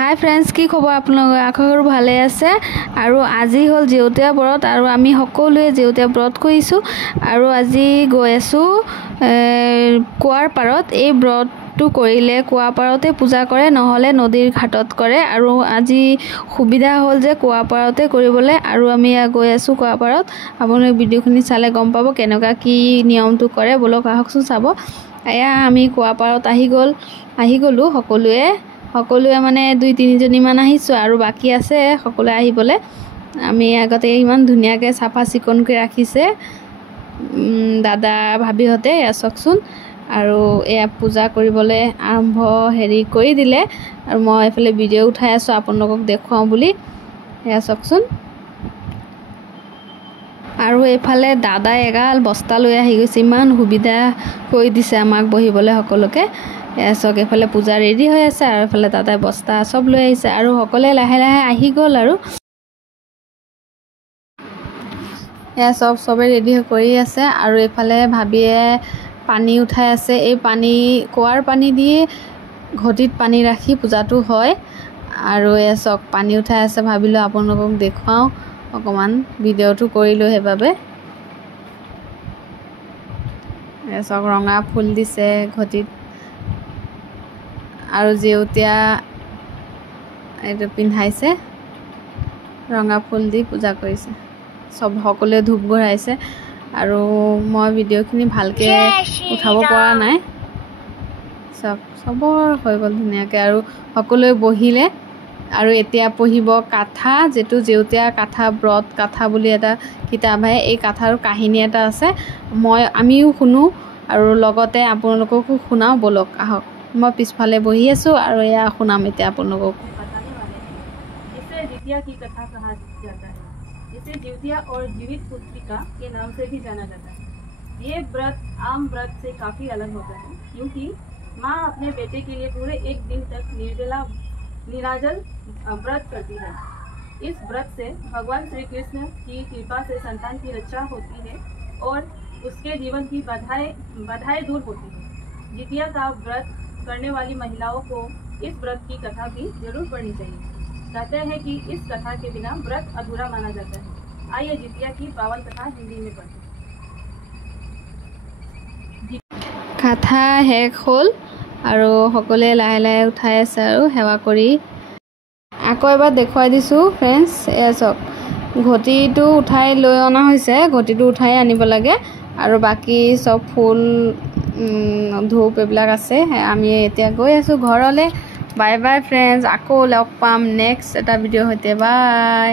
Hi friends की खबर आपलोग आशा करूँ भाले आछे आरो আজি हल जेउतिया व्रत आरो आमी सकलोए जेउतिया व्रत करिसु आरो আজি गय आसु कुआर पारत ए व्रतटु करिले कुआ पारते पूजा करे নহলে नदीर घाटत करे आरो আজি सुविधा हल जे कुआ पारते करिबले आरो आमी गय आसु कुआ पारत आपन भिडिओखनि चाले गम पाबो केनका की नियमटु करे बोलक आहकसु चाबो आया आमी कुआ पारत आही गलु সকলোৱে মানে 2-3 জনী মান আহিছো আৰু বাকি আছে সকলোৱে আহিবলে আমি আগতে ইমান ধুনিয়াকে সাফা চিকন কৰি ৰাখিছে দাদা ভাবি হতে আসকচোন আৰু এয়া পূজা কৰিবলে আৰম্ভ হেৰি কৰি দিলে আৰু মই এফালে ভিডিও উঠাই আছো আপোনালোকক দেখুৱাও বুলি এয়া আসকচোন আৰু এফালে দাদা এগাল বস্তা লৈ আহি গৈছে ইমান সুবিধা কৰি দিছে আমাক বহিবলে সকলোকে এসক এফালে পূজা ৰেডি হৈ আছে আৰু এফালে দাদা বস্তা সব লৈ আহিছে আৰু সকলে লাহে লাহে আহি গল আৰু এয়া সবে ৰেডি কৰি আছে আৰু এফালে ভাবিয়ে পানী উঠাই আছে এই পানী কুৱাৰ পানী দিয়ে ঘটিত পানী ৰাখি পূজাটো হয় আৰু এসক পানী উঠাই আছে ভাবিলো আপোনালোকক দেখুৱাও অকমান ভিডিওটো কৰিলো হেবাবে এসক ৰঙা ফুল দিছে ঘটিত আৰু যেউতিয়া এটা পিন্ধাইছে ৰঙা ফুল দি পূজা কৰিছে সব সকলে ধূপ গৰাইছে আৰু মই ভিডিওখিনি ভালকে উঠাব পৰা নাই সবৰ হৈ গল ধুনিয়াকে আৰু সকলে বহিলে আৰু এতিয়া পঢ়িব কাথা যেটো যেউতিয়া কাথা ব্ৰত কাথা বুলি এটা কিতাপ আছে এই কাথাৰ কাহিনী এটা আছে মই আমিও শুনো আৰু লগতে আপোনালোককো শুনাও বলক আহক मैं पिछफाले बही आसो और या सुनाम इतना आप लोगों को इसे जितिया की कथा कहा जाता है। इसे जितिया और जीवित पुत्रिका के नाम से भी जाना जाता है। ये व्रत आम व्रत से काफी अलग होता है क्योंकि माँ अपने बेटे के लिए पूरे एक दिन तक निराजल व्रत करती है। इस व्रत से भगवान श्री कृष्ण की कृपा से संतान की रक्षा होती है और उसके जीवन की बाधाएं दूर होती है। जितिया का व्रत करने वाली महिलाओं को इस व्रत की कथा भी जरूर पढ़नी चाहिए। कहते हैं कि इस कथा के बिना व्रत अधूरा माना जाता है। आइए जितिया की पावन कथा हिंदी में पढ़ते हैं। कथा हेक होल আৰু সকলে লাহে লাহে উঠাই আছে আৰু সেৱা কৰি আকৌ এবাৰ দেখুৱাই দিছো फ्रेंड्स এসক ঘটিটো উঠাই লৈ অনা হৈছে ঘটিটো উঠাই আনিব লাগে আৰু বাকি সব ফুল ধূপ এবিলাক আছে আমি এতিয়া গৈ আছো ঘৰলে বাই বাই फ्रेंड्स আকৌ লগ পাম নেক্সট এটা ভিডিও হতে বাই।